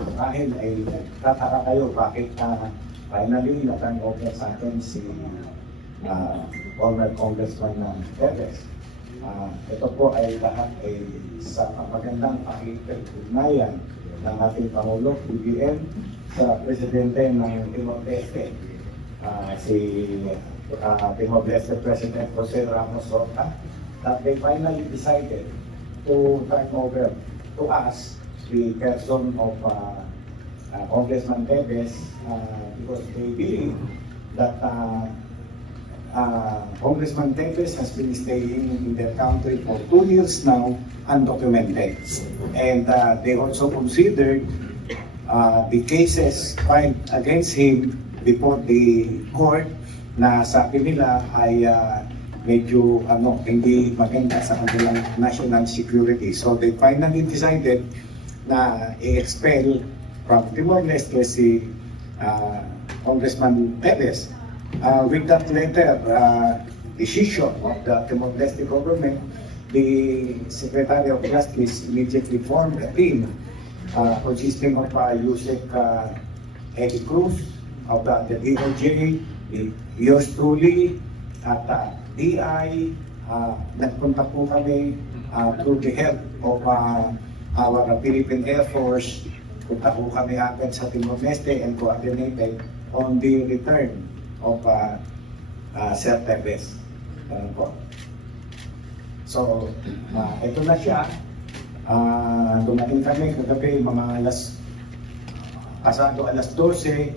Dahil ay tataka kayo bakit finally na-turn over sa atin si former Congressman Perez. Ito po ay lahat ay sa magandang pakikipag-ugnayan ng ating Pangulo, BBM, sa Presidente ng Timor-Leste, si Timor-Leste President Jose Ramos Horta, that they finally decided to turn over to us the person of Congressman Perez because they believe that Congressman Perez has been staying in their country for 2 years now, undocumented. And they also considered the cases filed against him before the court na sabi nila ay medyo hindi maganda sa kanilang national security. So they finally decided na i-expel from Timor-Leste si Congressman Perez. With that later decision of the Timor-Leste government, the Secretary of Justice immediately formed a team consisting of Yusek Eddie Cruz of the DOJ, yours truly, at DI. Nagpunta po kami through the help of our Philippine Air Force. Punta po kami agad sa Timor-Leste and coordinated on the return of Sir Perez. So, ito na siya. Dumating kami kagabi mga pasado alas 12.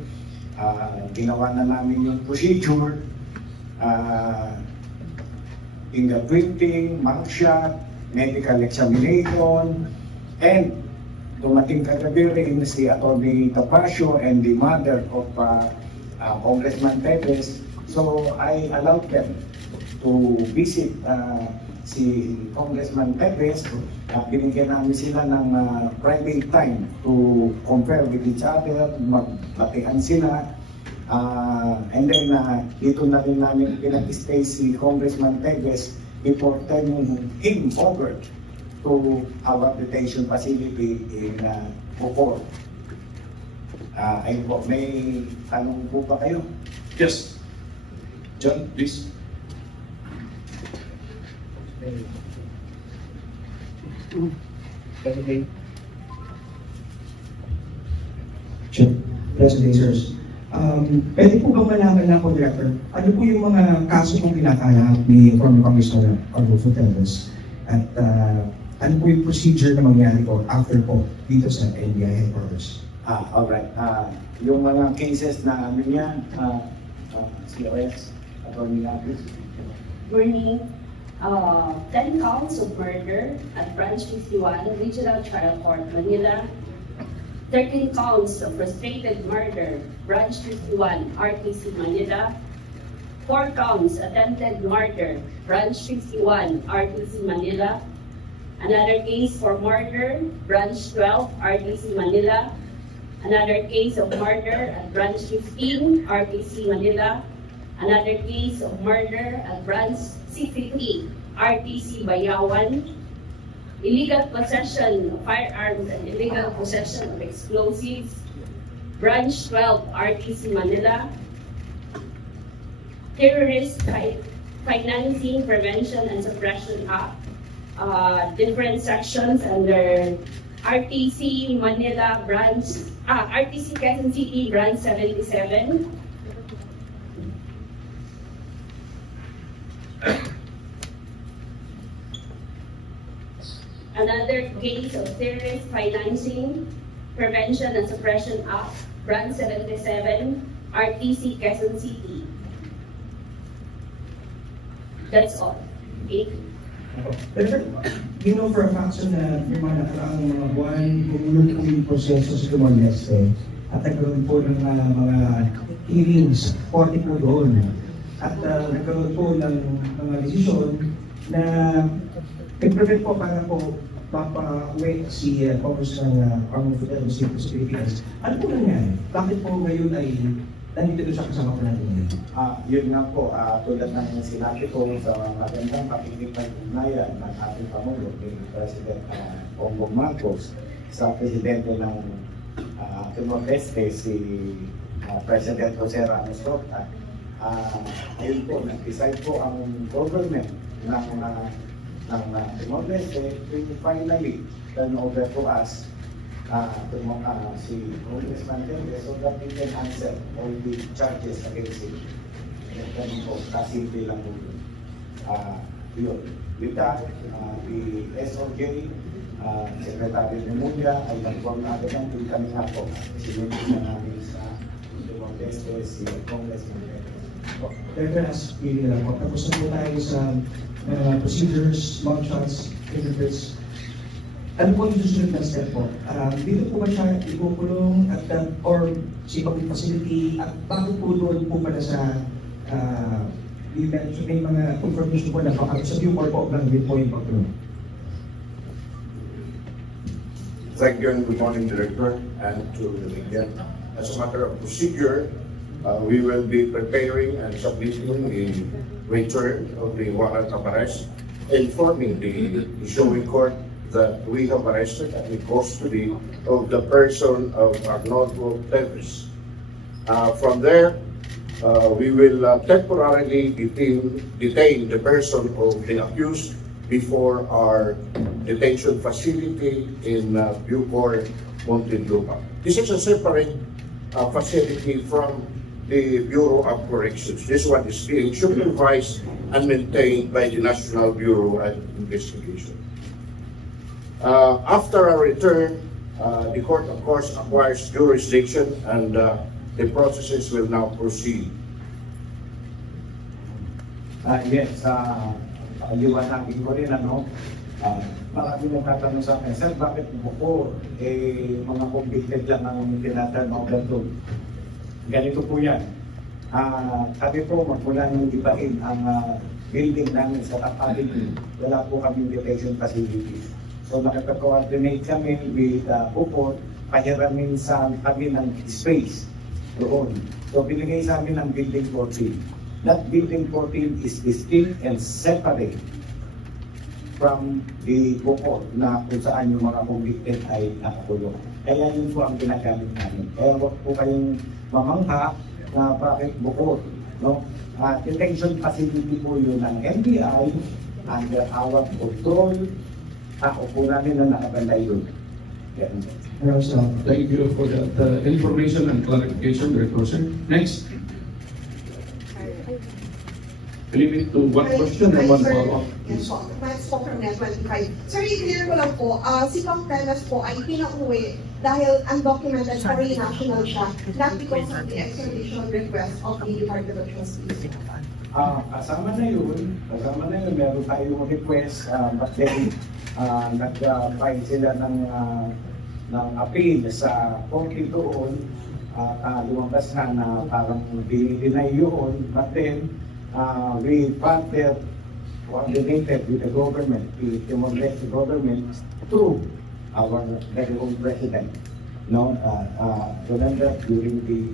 Ginawa na namin yung procedure. Fingerprinting, mugshot, medical examination, and dumating kagabi rin si Atty. Tapasio and the mother of Congressman Perez. So I allowed them to visit si Congressman Perez. Binigyan namin sila ng private time to compare with each other, magbatian sila. And then dito na rin namin pinag-stay si Congressman Perez before turning him over to our detention facility in Bohol. Ayun po, may tanong po ba kayo? Yes. John, please. President, sirs. Pwede po bang malaman na po, Director, ano po yung mga kaso pong kinakaharap ni former Congressman Arnulfo Teves at ano po yung procedure na mangyari po after po dito sa NBI headquarters? Alright. Yung mga cases na niya, COS, Atty. Lapis. Burning 10 counts of murder at Branch 51, Regional Trial Court, Manila. 13 counts of frustrated murder, Branch 51, RTC, Manila. 4 counts attempted murder, Branch 51, RTC, Manila. Another case for murder, Branch 12, RTC, Manila. Another case of murder at Branch 15, RTC, Manila. Another case of murder at Branch 63, RTC, Bayawan. Illegal possession of firearms and illegal possession of explosives, Branch 12, RTC, Manila. Terrorist Financing Prevention and Suppression Act, different sections under RTC Manila Branch, RTC Quezon City Branch 77. Another case of Terrorist Financing Prevention and Suppression Act, Branch 77, RTC Quezon City. That's all. Okay? Pero you know for a fact na yung mga nakaraang mga buwan, gumulong po yung proseso sa Timor-Leste at nagkaroon po ng mga hearings, 40 po doon. At nagkaroon po ng mga desisyon na i-prevent po para po mapa-uwi si Congressman Arnulfo Teves dito sa Pilipinas. Ano po nangyari? Bakit po ngayon ay nandito doon sa kasama po natin ngayon? Yun nga po, tulad ng sinabi ko sa magandang pakikipag-ugnayan ng ating Pangulo, ni President Bongbong Marcos, sa Presidente ng Timor-Leste, si President Jose Ramos Horta, ayun po, nag-decide po ang government ng Timor-Leste to finally turn over to us si Congressman Tende so that we can answer all the charges against him. Ganun po, kasimple lang po yun. Yun. With that, the SOJ, Secretary Remulla, ay nag-form na agad ng kami nga po. Sinunod na namin sa Timor-Leste si Congressman Tende. Reference, pili na po. Tapos na po tayo sa procedures, mugshots, fingerprints. Ano po yung susunod na step po? Dito po ba siya ipukulong at or sa ibang facility at bago po doon po pala sa may mga confirmation po na sa Bucor po ng Bitcoin po. Thank you and good morning, Director, and to the media. As a matter of procedure, we will be preparing and submitting a return of the warrant of arrest, informing the issuing court that we have arrested at the custody of the person of Arnoldo Teves. From there, we will temporarily detain the person of the accused before our detention facility in Bucor, Muntinlupa. This is a separate facility from the Bureau of Corrections. This one is being supervised and maintained by the National Bureau of Investigation. After our return, the court, of course, acquires jurisdiction and the processes will now proceed. Yes, liwanagin ko rin, marami nagtatanong sa akin, sir, bakit Bucor, mga convicted lang ang tinatanong doon? Ganito po yan. Sabi po, magmula nung ibahin ang building namin sa Tapaling, wala po kaming detention facilities. So nakapag-coordinate kami with Bucor, pahiramin sa kami ng space doon. So binigay sa amin ang building 14. That building 14 is distinct and separate from the Bucor na kung saan yung mga convicted ay nakakulong. Kaya yun po ang ginagamit namin. Kaya huwag po kayong mamangha na bakit Bucor. No? Detention facility po yun ng NBI under our control. Upo namin na nakabanda yun. Thank you for that information and clarification, Director Sir. Next. Limit to one question and one follow-up. Yes po, Max po from Net25. Sir, i-clear ko lang po, si Pang Teves po ay pinauwi dahil undocumented foreign national siya, not because of the extradition request of the Department of Justice. Kasama na yun, meron tayong request, but then nag-file sila ng appeal sa korte doon, lumabas na parang dinay yun, but then we further coordinated with the government, the Timor-Leste government, through our very own president. No, remember during the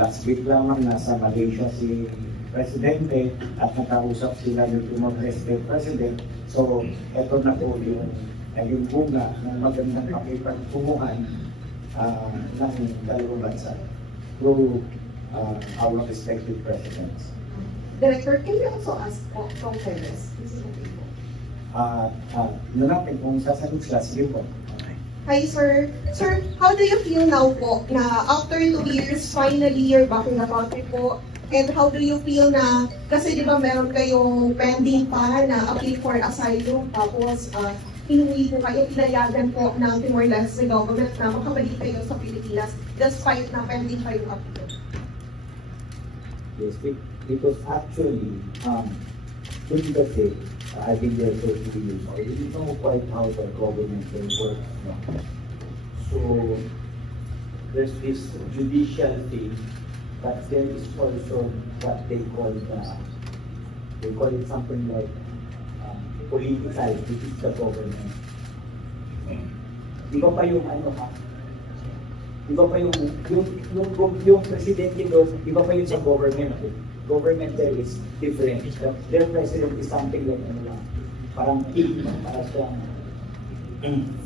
last week lamang nasa Malaysia si Presidente at nakausap sila ng Timor-Leste President. So, eto na po yung naging bunga ng magandang pakipagtunguhan ng dalawang bansa through our respective presidents. Director, can you also ask Pang Teves? This is okay po. Natin kung sasagot sila, sige po. Hi, sir. Sir, how do you feel now po na after 2 years, finally you're back in the country po? And how do you feel na, kasi di ba meron kayong pending pa na appeal for asylum, tapos inuwi po kayo, pinayagan po ng Timor-Leste government na makabalik kayo sa Pilipinas despite na pending pa yung appeal? Yes, because actually, kasi, I've been there for 2 years. I didn't know quite how the government will work. No? So, there's this judicial thing, but there is also what they call it something like political, which is the government. Di ba pa yung di ba pa yung presidente doon, di ba pa yung sa government? Government there is different. Their president is something like parang king, parang siyang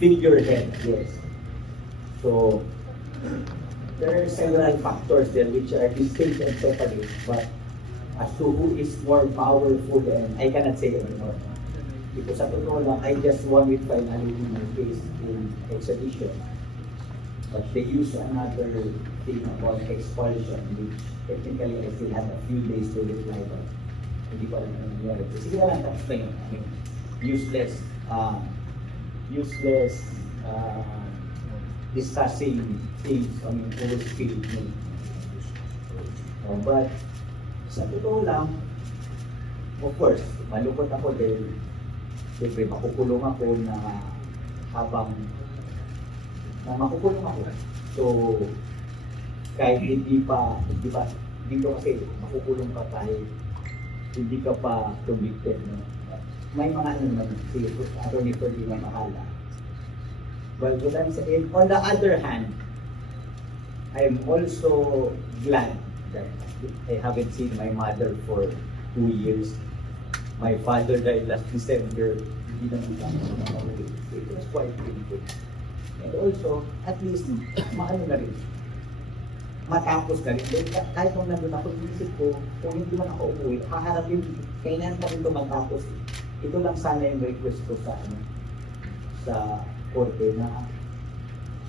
figurehead, yes. So, There are several factors there which are distinct and separate, but as to who is more powerful, and I cannot say anymore. Because sa totoo lang, I just won with finality my case in extradition. But they use another thing about expulsion, which technically I still have a few days to reply, but hindi ko alam kung nangyari. Sige na lang, tapos na yun. I mean, useless discussing things, I mean, overspill me. But sa totoo lang, of course, malungkot ako dahil siyempre makukulong ako na makukulong ako. So, kahit hindi pa, dito kasi makukulong ka kahit hindi ka pa convicted. No? May mga ano naman, si Atty. Ferdinand Mahala. But what I'm saying, on the other hand, I'm also glad that I haven't seen my mother for 2 years. My father died last December. Hindi naman kami. It was quite painful. And also, at least, maano na rin. Matapos na rin. Kahit nung nandun ako, inisip ko, kung hindi man ako umuwi, haharapin, kailan pa rin ito matapos. Ito lang sana yung request ko sa korte na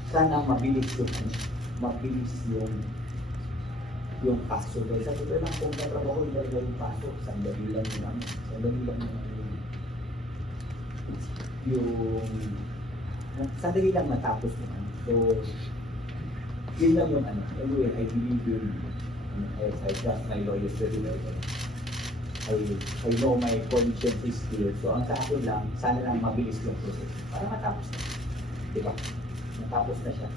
sana mabilis yung kaso. Dahil sa totoo lang kung katrabaho yung paso, sandali lang matapos naman. So, yun lang yung ano. Anyway, I believe in, I trust my lawyers very well. I know my conscience is clear. So, ang sa akin lang, sana lang mabilis yung process. Para matapos na. Diba? Matapos na siya.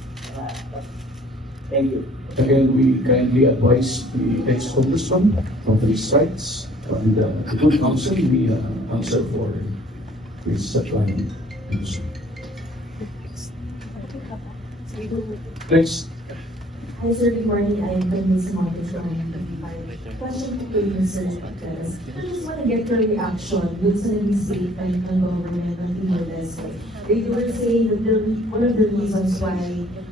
Thank you. Again, we kindly advise the ex-congressman of these sites and the good counsel, we answer for his trial. Next. Hi sir, good morning. I am Ms. Marcos from Question to you, Mr. Perez. I just want to get your reaction dun sa naging statement ng government ng Timor-Leste. They were saying that one of the reasons why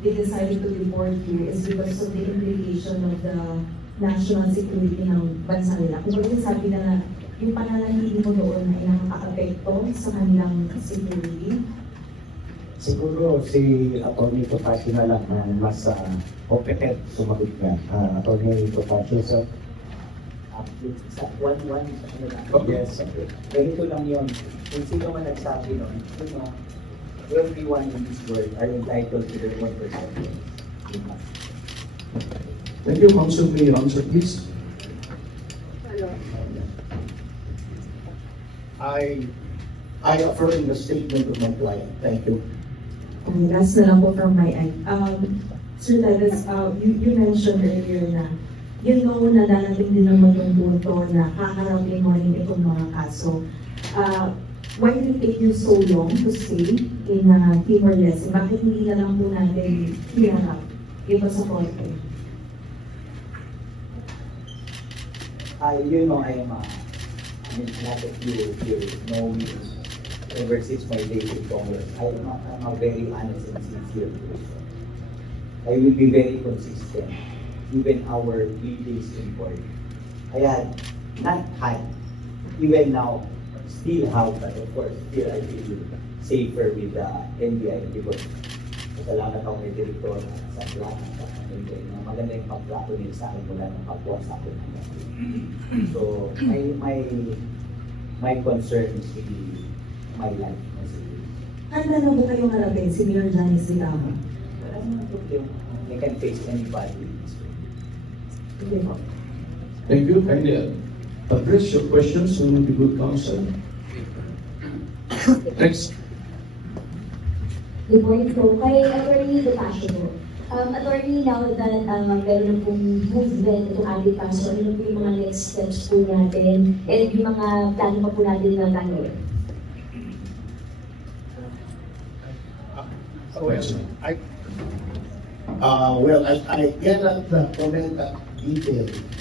they decided to deport you is because of the implication of the national security ng bansa nila. Kung bakit sabi na yung pananatili mo doon ay nakaka-apekto sa kanilang security. Siguro si Atty. Topacio na lang ang mas competent sumagot ka. Atty. Topacio, sir. Yes. Ganito lang yun. Kung sino man nagsabi nun, everyone in this world are entitled to their 1%. Thank you, Counsel. May you answer, please? I affirm the statement of my client. Thank you. Last na lang po from my end. Sir Teres, you mentioned earlier na you know na darating din naman yung punto na kaharapin mo rin itong mga kaso. Why did it take you so long to stay in Timor-Leste? Bakit hindi na lang po natin hiharap ito sa korte? You know, I am a lot of you know me ever since my days in Congress. I'm a very honest and sincere person. I will be very consistent. Even our pleadings in court. I had not had, even now, still have, but of course, still I feel safer with the NBI because salamat ako may direktor sa plano sa NBI na maganda yung pagplato nila sa akin mula ng pagkuha sa akin. So, my concern is really my life. Handa na po kayong harapin si Mayor Janice Vilama? Wala naman problema. I can face anybody. Thank you. Kindly address your questions to the good counsel. Next. Good morning po. Kay Atty. Topacio po. Attorney, now that meron na pong movement itong ating kaso, ano po yung mga next steps po natin and yung mga plano pa po natin na gagawin? I cannot comment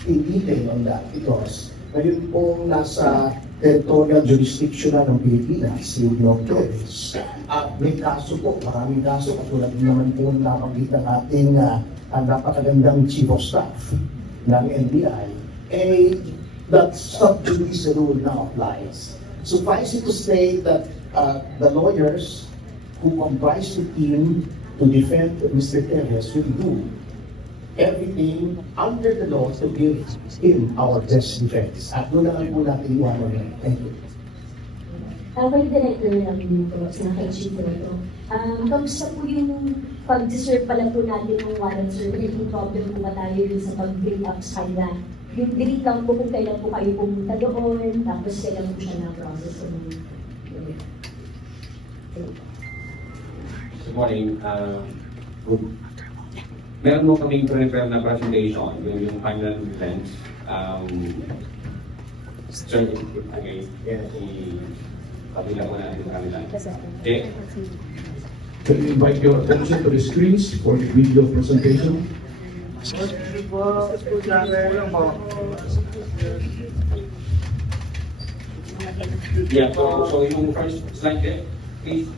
in detail on that because ngayon pong nasa territorial jurisdiction na ng Pilipinas, si Ginoong Torres. At may kaso po, maraming kaso, katulad naman po nabanggit ng ating ang napakagandang Chief of Staff ng NBI, that sub judice rule now applies. Suffice it to say that the lawyers who comprise the team to defend Mr. Torres will do everything under the law to give him our best defense. At doon na lang po natin iwanan yan. Thank you. Kay Director lang dito, sa kay Chief Director. Kamusta po yung pag-deserve pala po natin ng warrant, sir? May problem po ba tayo yun sa pag-bring up sa kanila? Yung delete lang po kung kailan po kayo pumunta doon, tapos kailan po siya na-process. Good morning. Meron mo kaming prepare na presentation, yung final defense. Sir, okay, kapila ko na yung kanila. Okay. Can we invite your attention to the screens for the video presentation? Yeah, so yung first slide there, please.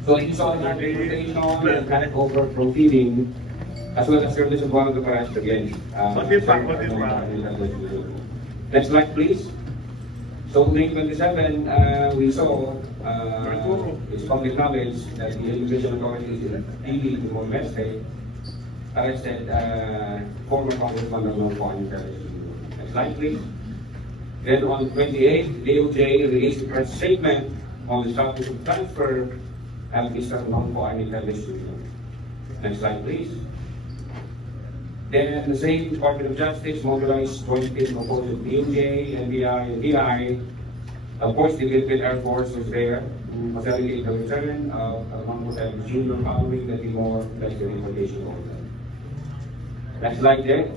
So you saw in our presentation and kind of over proceeding, as well as service of one of the parents again. Next slide, please. So May 27, we saw it's public knowledge that the immigration authorities in Timor-Leste arrested former Congressman Ronald Juan Perez. Next slide, please. Then on 28, DOJ released a press statement on the status of transfer at Mr. Ronaldo Perez. Next slide, please. Then the same Department of Justice mobilized 20 composed of DOJ, NBI, and DI. Of course, the Philippine Air Force was there to facilitate the return of Ronaldo Perez Jr. following the Timor-Leste deportation order. Next slide there.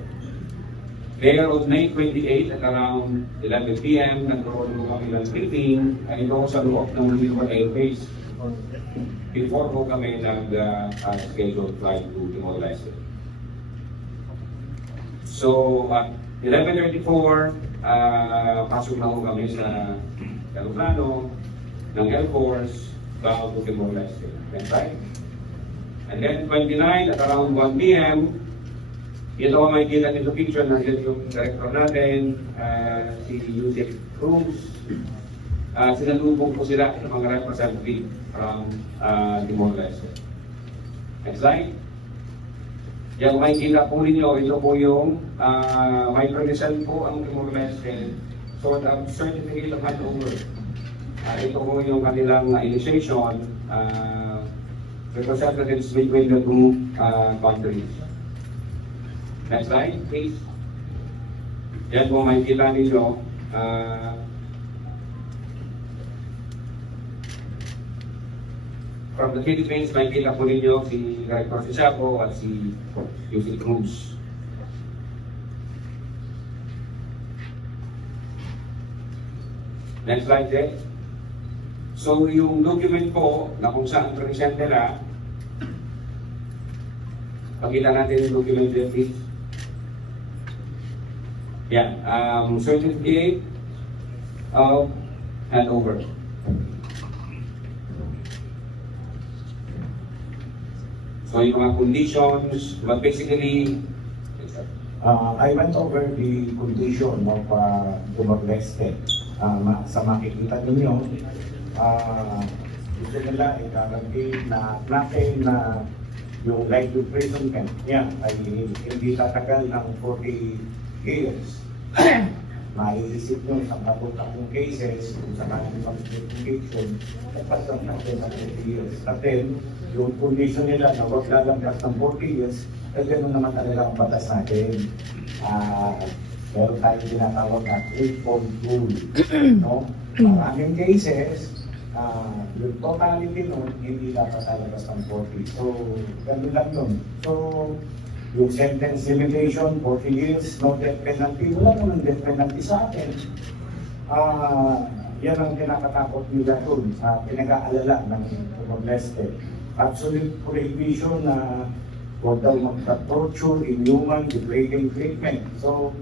There on May 28 at around 11 p.m. nagkaroon mo kami ng briefing ay ito sa loob ng Timor Airbase before po kami nag-scheduled flight to Timor-Leste. So at 11:34, pasok na po kami sa aeroplano ng Air Force bound to Timor-Leste. That's right. And then 29 at around 1 p.m. Ito ang makikita nito picture na yung director natin, si Yusef Cruz. Sinalubong po sila ng mga representative from Timor-Leste. Next slide. Yung makikita po ninyo, ito po yung may present po ang Timor-Leste sort of certificate of handover. Ito po yung kanilang initiation representatives between the two countries. Next slide, please. Yan po makikita ninyo. From the Philippines, makikita po ninyo si Director Sisapo at si Yusef Cruz. Next slide, eh. So yung document po na kung saan presente na, pakita natin yung document there, please. Yeah, certificate of handover. So yung mga conditions, but basically, I went over the condition of Timor-Leste. Sa makikita ninyo, gusto nila i-guarantee na natin na yung life imprisonment niya ay hindi tatagal ng 40 years. Maiisip nyo sa matutang cases kung sa kanyang conviction, napasang natin ng 40 years. At then, yung condition nila na huwag lalampas ng 40 years, eh gano'n naman talaga ang batas natin. Meron tayong tinatawag na 3-fold rule. No? Maraming cases, yung totality nun, hindi dapat talagas ng 40. So, gano'n lang yun. So, yung sentence limitation, 40 years, no death penalty, wala naman death penalty sa atin. Yan ang kinakatakot nila dun sa pinag-aalala ng Timor-Leste. Absolute prohibition na huwag daw magta-torture, inhuman, degrading treatment. So,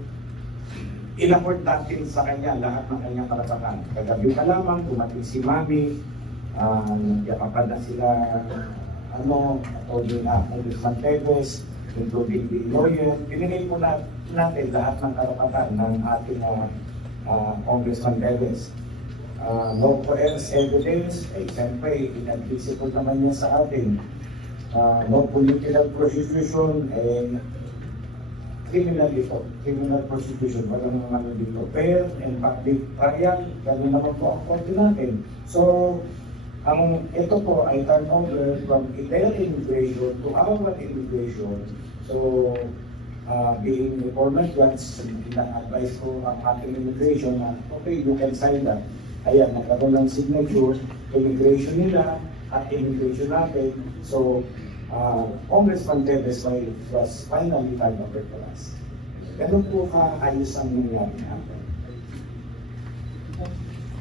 in-afford natin sa kanya lahat ng kanyang karapatan. Kagabi ka lamang, dumating si Mami, nagkakapan na sila, Congressman Teves, including the lawyer. Pinigay po natin lahat ng karapatan ng ating Congressman Teves. No coerce evidence, siyempre, in-admissible naman niya sa atin. No political prosecution, criminal prosecution, walang naman dito. Fair and public trial, gano'n naman po ang korte natin. So, ito po ay turnover from their immigration to our immigration. So, being a former judge, ina-advise ko ang ating immigration na, okay, you can sign that. Ayan, nagkaroon ng signature, immigration nila at immigration natin. So, Congressman Teves was finally turnover for us. Ganun po kaayos ang nangyari natin.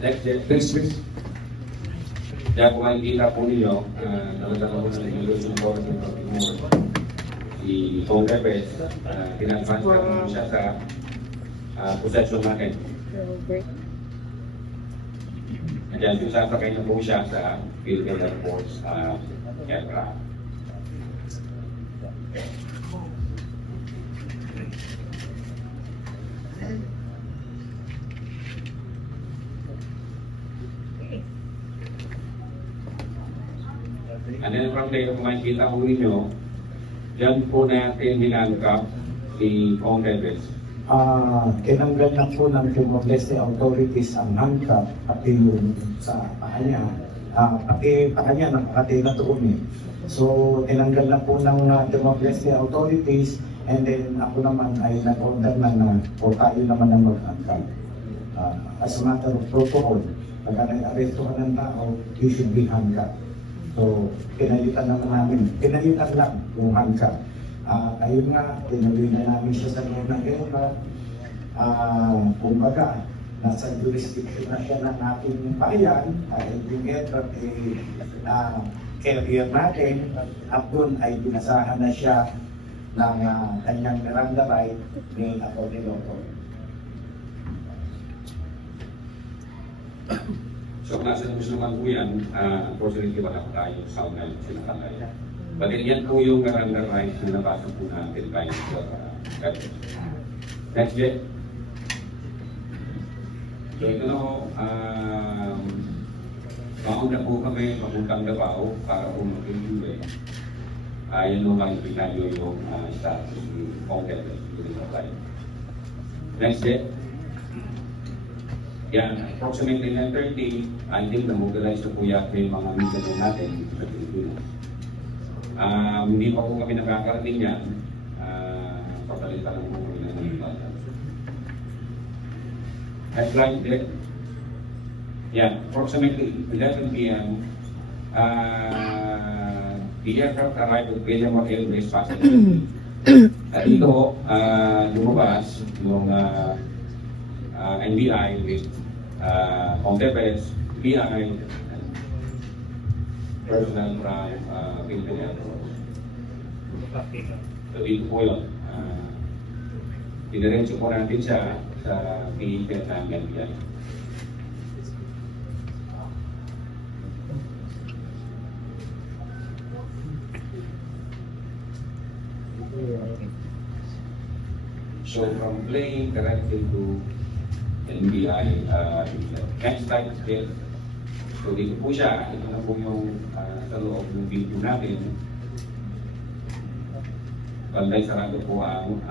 Next, please. Kaya kung makikita po ninyo, nagkakaroon ng immigration court ng Timor, si Kong Teves, pinadvance na po siya sa possession natin. Diyan, sasakay na po siya sa Philippine Air Force aircraft. And then from there, kung makikita po ninyo, dyan po natin hinangkap si Kong Teves. Tinanggal na po ng Timor-Leste authorities ang handcuff pati yung sa paa niya. Pati paa niya nakakatira doon eh. So tinanggal na po ng Timor-Leste authorities, and then ako naman ay nag-order na o tayo naman ang mag-handcuff. As a matter of protocol, pag nag-aresto ka ng tao, you should be handcuffed. So pinalitan naman namin, pinalitan lang yung handcuff. Ayun nga, tinuloy na namin siya sa loob ng aircraft. Kumbaga, nasa jurisdiction na siya ng ating bayan, yung aircraft carrier natin, at doon ay pinasahan na siya ng kanyang Miranda right ni Atty. Lotto. So kung nasa gusto naman po yan, unfortunately wala po tayo sa ngayon sinakalay. But yan po yung Miranda rights na nabasa po natin tayo sa next jet. So ito na po, mauna po kami papuntang Davao para po mag-review. Yan mo lang pinadyo yung status ni Kong Teves. Next jet. Yan, approximately 9:30, I think na-mobilize na po yata yung mga media natin sa Pilipinas. Hindi pa po kami nakakarating yan. Papalitan lang po kami na nalipatan. Next slide, Dick. Yan, approximately 11 p.m. The aircraft arrived at William Hotel Base Passenger. At ito, lumabas yung NBI with Kong Teves, BI, personnel from Philippine Air Force. So dito po yun. Dinerenso po natin siya sa Philippine NBI. So from plane directly to NBI, next slide is so dito po siya, ito na po yung sa loob ng video natin. Banday sarado po ang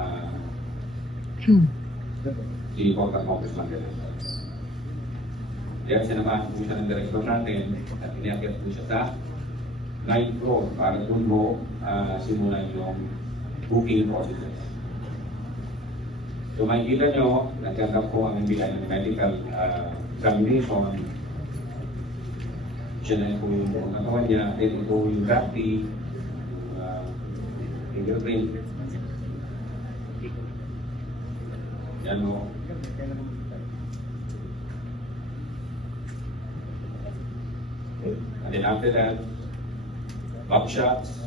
si Porta Congressman Teves. Kaya sinamahan po siya ng director natin at iniakyat po siya sa 9th floor para doon mo simulan yung booking processes. So makikita nyo, nagkakap po ang NBI ng medical examination. Siya na po yung katawan niya, ito po yung grafty, fingerprint. Yan o. And then after that, back shots.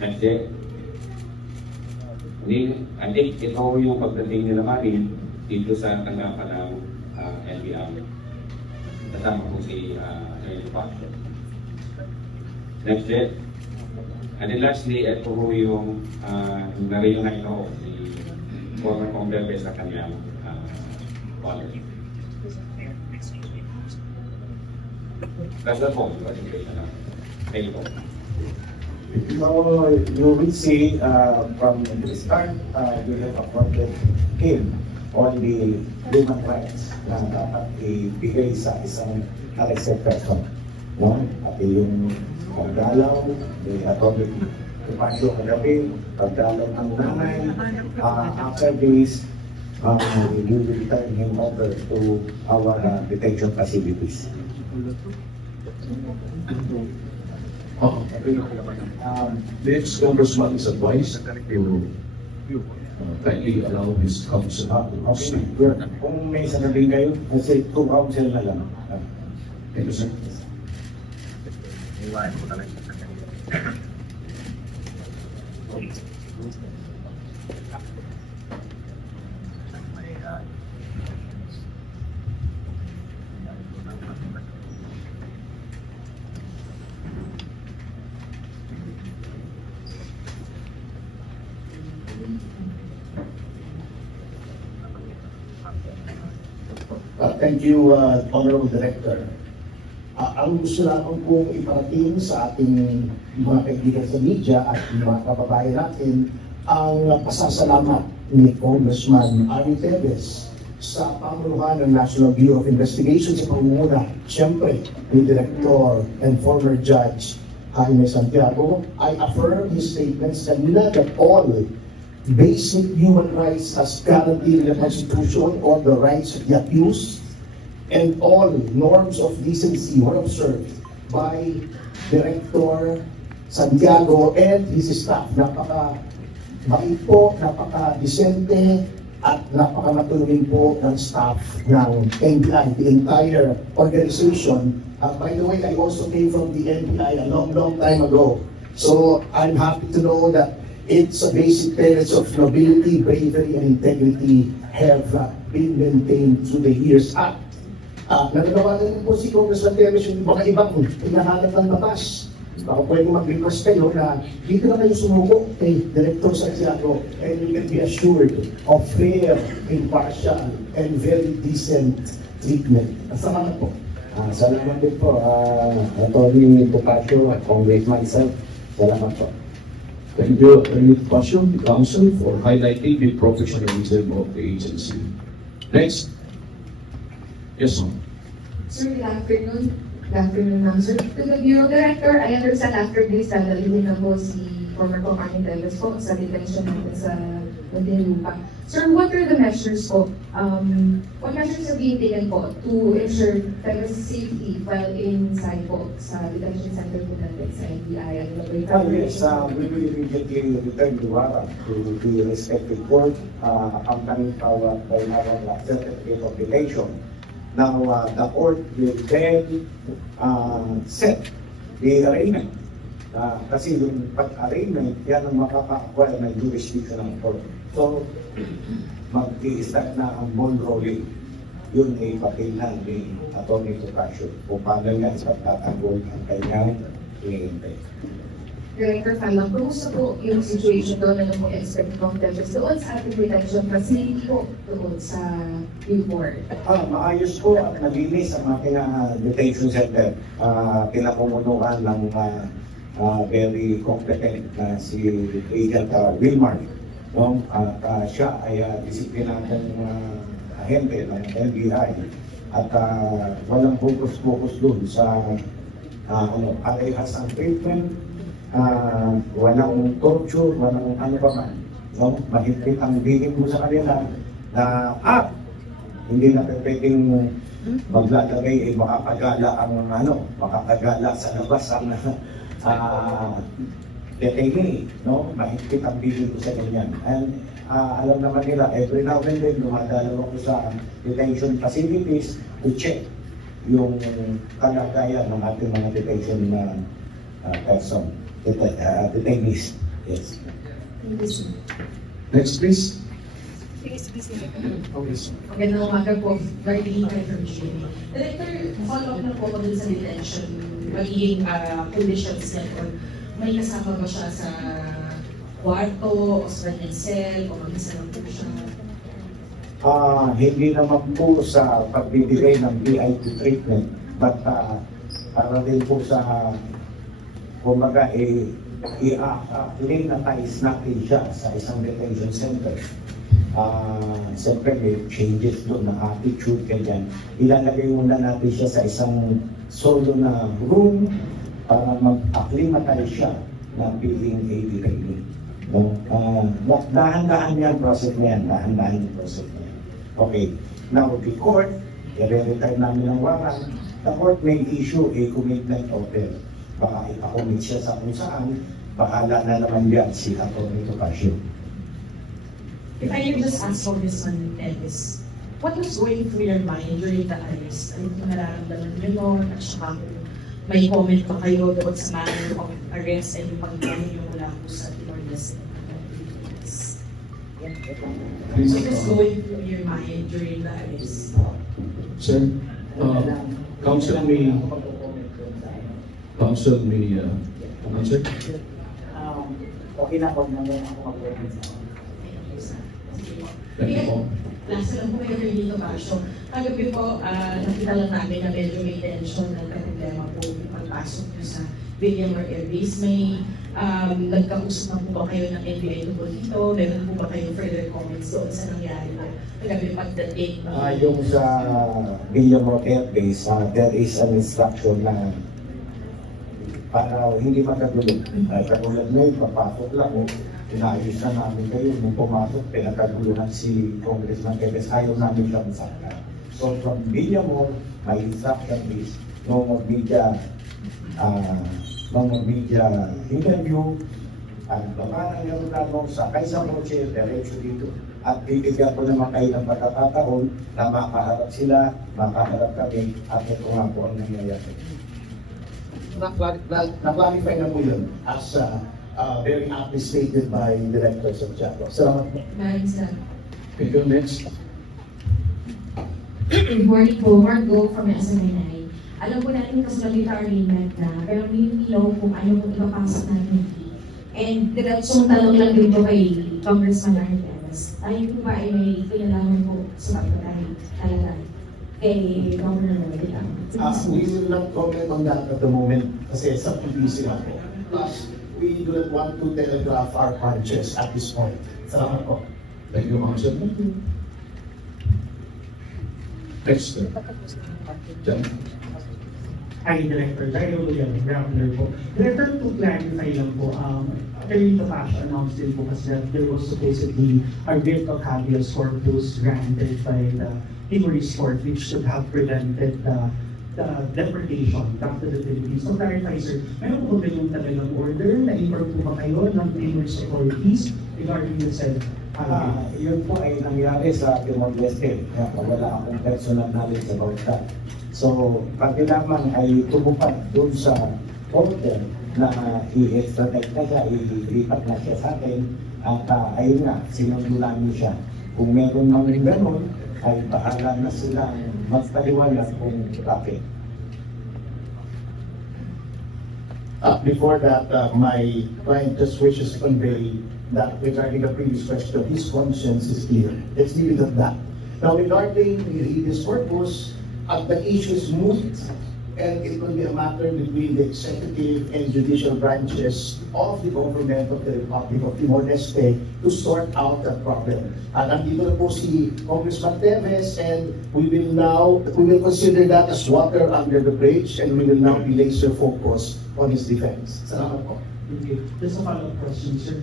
Next day. I think ito yung pagdating nila Marin dito sa tanggapan ng NBI. Kasama ko si Atty. Pacho. Next jet. And then lastly, ito po yung na-reunite ako si former Congressman sa kanyang college. That's the point. Thank you. So you will see from the start, we have appointed him on the human rights na dapat ibigay sa isang elected person. No? At yung pagdalaw, the authority to Pacho kagabi, pagdalaw ng nanay, after this, we will turn him over to our detention facilities. The ex-congressman is advised to kindly allow his counsel to speak. Kung may sasabihin kayo, kasi two counsel na lang. Thank you, sir. Thank you, Honorable Director. Ang gusto lamang kong iparating sa ating mga kaibigan sa media at mga kababayan natin ang pasasalamat ni Congressman Arnie Tevez sa pamumunuan ng National Bureau of Investigation sa pangunguna, siyempre, ni Director and former Judge Jaime Santiago. I affirm his statements kanina that all basic human rights as guaranteed in the Constitution, all the rights of the accused, and all norms of decency were observed by Director Santiago and his staff. Napaka-bait po, napaka-decente, at napaka-matulungin po ng staff ng NBI, the entire organization. By the way, I also came from the NBI a long time ago. So I'm happy to know that its basic tenets of nobility, bravery, and integrity have been maintained through the years. At nananawagan po si Congressman Tevez yung mga ibang pinahanap ng batas. Baka pwede mag-request kayo na dito na kayo sumuko kay Director Santiago, and you can be assured of fair, impartial, and very decent treatment. Salamat po. Salamat din po, Atty. Pacho at Congressman sir. Salamat po. Thank you, Atty. Pacho, the Council, for highlighting the professionalism of the agency. Next. Yes, ma'am. Sir, good afternoon. Good afternoon, ma'am. Sir, to the Bureau Director, I understand after this, dadalhin na po si former Arnie Tevez po sa detention natin sa Muntinlupa. Sir, what are the measures po? What measures are being taken po to ensure Tevez safety while inside po sa detention center po natin sa NBI at Yes, we will immediately return the warrant to the respective court, accompanied by our certificate of detention. Now, the court will then set the arraignment. Kasi yung pag-arraignment, yan ang makaka-acquire ng jurisdiction ng court. So, mag-i-start na ang ball rolling. Yun ay papilhan ni Atty. Pacho kung paano niya ipagtatanggol ang kanyang kliyente. Director Fala, kumusta po yung situation doon na po expect ng Tevez doon sa ating detention facility po doon sa Newport? Maayos po at malinis ang ating detention center. Pinapumunuan ng very competent na si Agent Wilmar. No? Siya ay disiplinadong ahente ng NBI at walang focus doon sa parehas ang treatment. Walang torture, walang ano pa man. No? Mahigpit ang bilin mo sa kanila na hindi na pwedeng maglalagay ay makakagala sa labas ang detainee, no? Mahigpit ang bilin ko sa ganyan. And alam naman nila, every now and then dumadalaw ako sa detention facilities to check yung kalagayan ng ating mga detention person. Detainees. Yes. Thank you, sir. Next, please. Magandang umaga po, Marlene from GMA. Director, follow-up na po ako dun sa detention, magiging conditions niya po. May kasama ba siya sa kwarto o sa kanyang cell o mag-isa lang po siya? Hindi naman po sa pagbibigay ng VIP treatment, but para din po sa, kumbaga, i-climatize natin siya sa isang detention center. Siyempre may changes doon ng attitude, ganyan. Ilalagay muna natin siya sa isang solo na room para mag-acclimatize siya na feeling AD. Dahan-dahan yan, process na yan. Dahan-dahan yung process na yan. Okay. Now, the court, i-retire namin ng warrant. The court may issue a commitment order. Baka ipakomit siya sa kung saan, bahala na naman yan si Atty. Topacio. If I can just ask Congressman Elvis, what was going through your mind during the arrest? Ano yung nararamdaman niyo noon? At saka may comment pa kayo doon sa manner of arrest and yung pagkakamit niyo mula po sa Timor-Leste? So what's going through your mind during the arrest? Sir, counsel may answer. Okay na po, naman ako mag-comment. Last lang po kayo rin dito, Basyo. Kagabi po, nakita lang namin na medyo may tension ng problema po yung pagpasok nyo sa William R. Air Base. May nagkausap na po ba kayo ng NBI tungkol dito? Meron po ba kayo further comments doon sa nangyari po? Kagabi pagdating. Yung sa William R. Air Base, there is an instruction na para hindi magkagulo. Katulad ngayon, papasok lang. Inaayos na namin kayo. Nung pumasok, pinagkaguluhan si Congressman Teves. Ayaw namin siya masaktan. So from William R., my instruction is no more media interview. At baba ng aeroplano, sakay sa kotse, diretso dito. At bibigyan ko naman kayo ng pagkakataon na makaharap sila, makaharap kami, at ito nga po ang nangyayari. Na-clarify na po yun as very aptly stated by Director Santiago. Salamat po. Maraming salamat. Okay, go next. Good morning po, Margo from SMNI. Alam po natin kasulita arraignment na, pero may ilaw kung ano kung ipapasok natin. And diretsong tanong lang din po kay Congressman Arteves. Tayo po ba ay may kinalaman po sa pagpatay talaga kay Governor Rodrigo? We will not comment on that at the moment kasi sa PBC na po. Plus, we do not want to telegraph our punches at this point. Salamat po. Thank you, Council. Next. John. Hi, Director. Dario Luyan, Governor po. Director, to clarify lang po, Attorney Topacio announced din po kasi that there was supposedly a writ of habeas corpus granted by the Timorese court which should have prevented the deportation back to the Philippines. So clarify, sir, meron po ba yung talagang order na inform po ba kayo ng Timorese authorities regarding the said Yun po ay nangyari sa Timor-Leste. Wala akong personal knowledge about that. So, pati lamang ay tumupad doon sa order na i-extradite na siya, i-lipat na siya sa atin. At ayun nga, sinundo namin siya. Kung meron mang ganun, ay bahala na sila magpaliwanag kung bakit. Before that, my client just wishes to convey that regarding the previous question, his conscience is clear. Let's leave it at that. Now, regarding the habeas corpus, the issue is moot, and it will be a matter between the executive and judicial branches of the government of the Republic of Timor-Leste to sort out that problem. At nandito na po si Congressman Teves, and we will consider that as water under the bridge, and we will now be laser focused on his defense. Salamat po. Okay. Just a follow-up question, sir.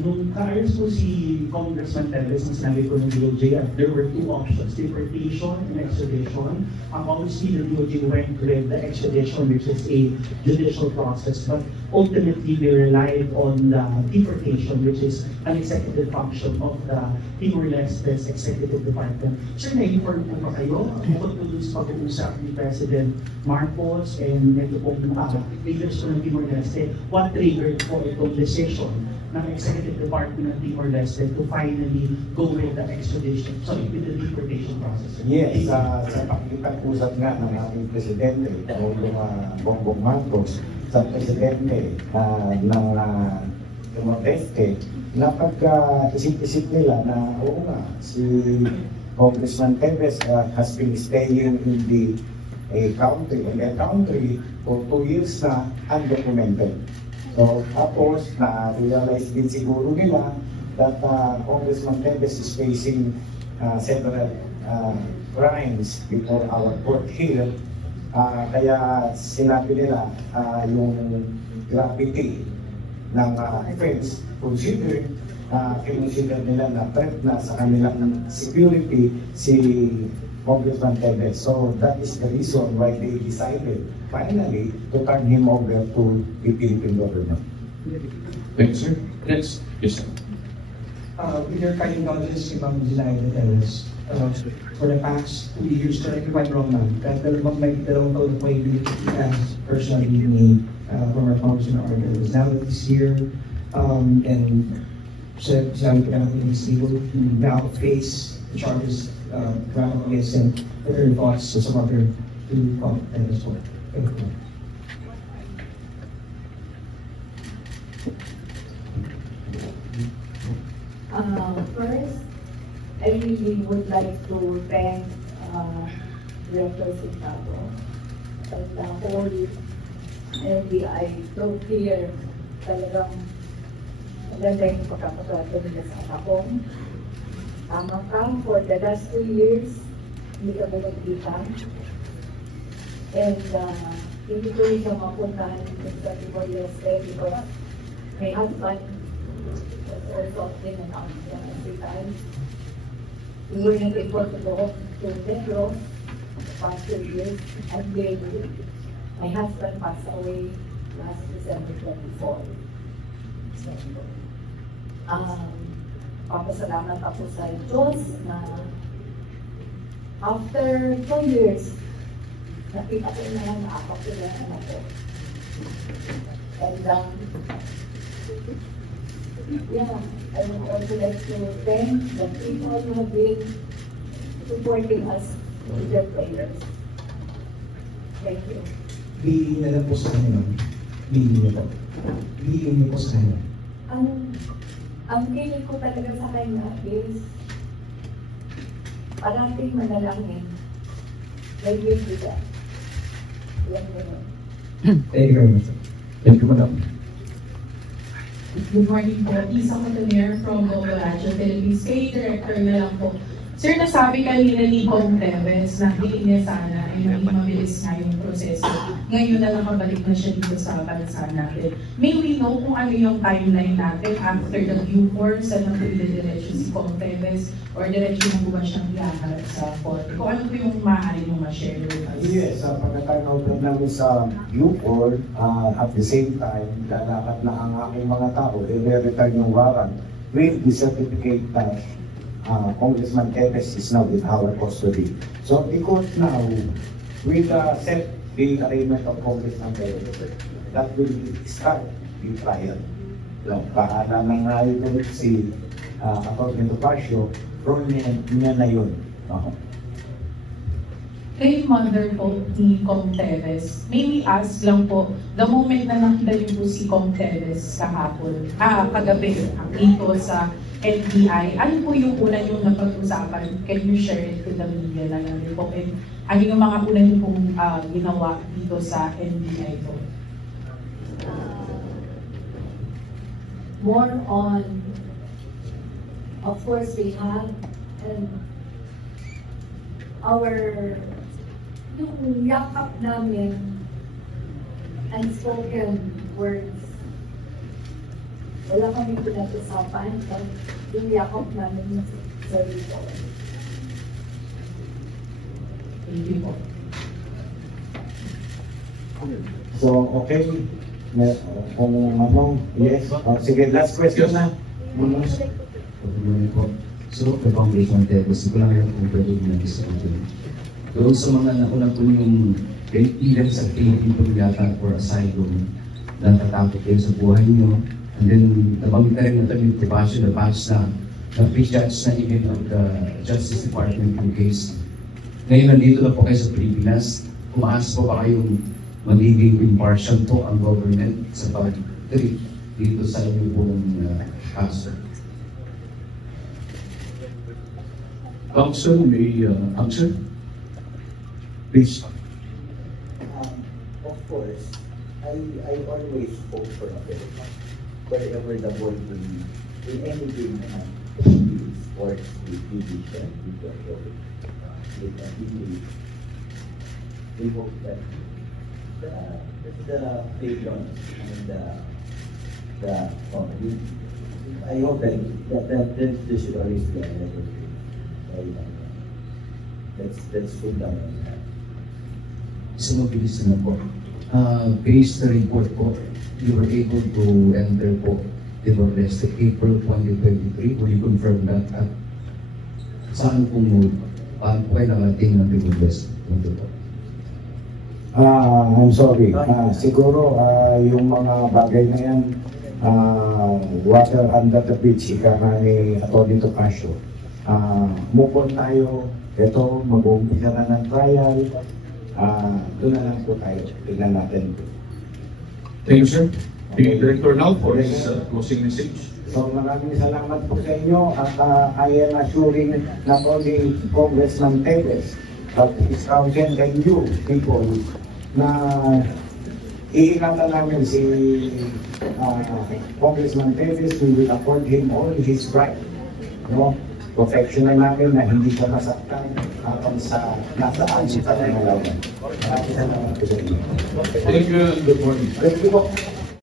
Nung ka-arrest po si Congressman Teves, ang sinabi ko ng DOJ, there were two options, deportation and extradition. Obviously, the DOJ went with the extradition, which is a judicial process, but ultimately, we relied on the deportation, which is an executive function of the Timor-Leste's executive department. Sir, na-inform po ba kayo? Bukod po dun sa pag-uusap ni President Marcos and ito pong leaders po ng Timor-Leste Timor-Leste, what triggered po itong decision ng Executive Department ng Timor-Leste to finally go with the extradition, with the deportation process? Yes, sa pakikipag-usap nga ng ating Presidente, Bongbong Marcos, sa Presidente ng Timor-Leste, napag-isip-isip nila na oo nga, si Congressman Teves has been staying in the country for 2 years na undocumented. So, tapos, na-realize din siguro nila that Congressman Teves is facing several crimes before our court here. Kaya sinabi nila yung gravity ng offense, consider nila na threat na sa kanilang security si Congressman Teves. So that is the reason why they decided finally to turn him over to the Philippine government. Thank you, sir. Next. Yes, sir. With your kind indulgence, Ma'am Zenaida Teves, for the past 2 years, correct me if I'm wrong, ma'am, dalawang taon po yung personally ni former Congressman Arnel. Now that he's here, and sabi ko na he's able to now face the charges brought against him. What are your thoughts on some other two as well? First, I really would like to thank Director Sintado and the whole NBI to clear talagang maganda yung pagkakatrato nila sa Tapong. Tama ka, for the last 2 years, hindi kami nagkita. And hindi ko rin siya mapuntahan sa Timor-Leste because my husband was also in and out every time. We were not able to go to Negros the past 2 years, and then my husband passed away last December 24. Papasalamat ako sa Diyos na after 2 years, nakita ko na ako sila ng anak ko. And yeah, I would also like to thank the people who have been supporting us with their prayers. Thank you. Bilhin na lang po sa kanya, ma'am. Bilhin niyo po. Bilhin niyo po sa kanya. Ang feeling ko talaga sa kanya is parating manalangin. They will do that. Yan gano'n. Thank you very much. Thank you, madam. Good morning po. Isa Cotoner from Bobolacho, Philippines. Kay Director na lang po. Sir, nasabi kanina ni Kong Teves na hiling niya sana ay maging mabilis nga yung proseso. Ngayon na nakabalik na siya dito sa bansa natin. May we know kung ano yung timeline natin after the Q4? Saan ang diretso si Kong Teves? Or diretso na po ba siyang iyaharap sa court? Kung ano po yung maaari mong ma-share with us? Yes, pagkatanaw po namin sa Q4, at the same time, lalakad na ang aking mga tao, i-return yung warrant with the certificate that Congressman Teves is now in our custody. So the court now will set the arraignment of Congressman Teves. That will start the trial. So, paala na nga ito si Atty. Topacio, role niya na yun. Kay mother po ni Kong Teves, may we ask lang po, the moment na nakita niyo po si Kong Teves kahapon, kagabi, dito sa NBI, ano po yung una yung napag-usapan? Can you share it to the media na lang po? And ano yung mga una yung pong ginawa dito sa NBI po? More on, of course, we have yung yakap namin, unspoken words. Wala kami pinag-usapan, yung yakap namin sa rito. Thank you po. So, okay. Kung ano, yes. Sige, last question na. So, the Congressman Teves, ko lang yung overload na isa ito. Doon sa mga nauna po yung ilan sa Philippine Pagbiata or asylum, natatakot kayo sa buhay niyo. And then, nabanggit na rin natin yung Tibacio na batch na pre-judge na even of the Justice Department yung case. Ngayon, nandito na po kayo sa Pilipinas. Umaasa po ba kayong magiging impartial po ang government sa pag-treat dito sa inyo po ng kaso? Counsel may answer. Please. Of course, I always hope for a better life. Wherever the ball will be, in anything, sports, with judicial, with we hope that the patrons and I hope that this should always be a level. That's fundamental. Isa mabilis na po. Based na report po, you were able to enter po Timor-Leste April 2023. Will you confirm that? At saan po mo, paano po kayo nakating ng Timor-Leste? I'm sorry. Siguro yung mga bagay na yan, water under the bridge, ika nga ni Atty. Topacio. Move on tayo. Ito, mag-uumpisa na ng trial. Doon na lang po tayo. Tignan natin. Thank you, sir. The Director now for his closing message. So maraming salamat po sa inyo at I am assuring not only Congressman Teves but his counsel and you people na iingatan namin si Congressman Teves. We will afford him all his right. No? Protection na namin na hindi ka masaktan habang sa nasaan sa pangalaman. Maraming salamat po sa inyo. Thank you and good morning. Thank you po.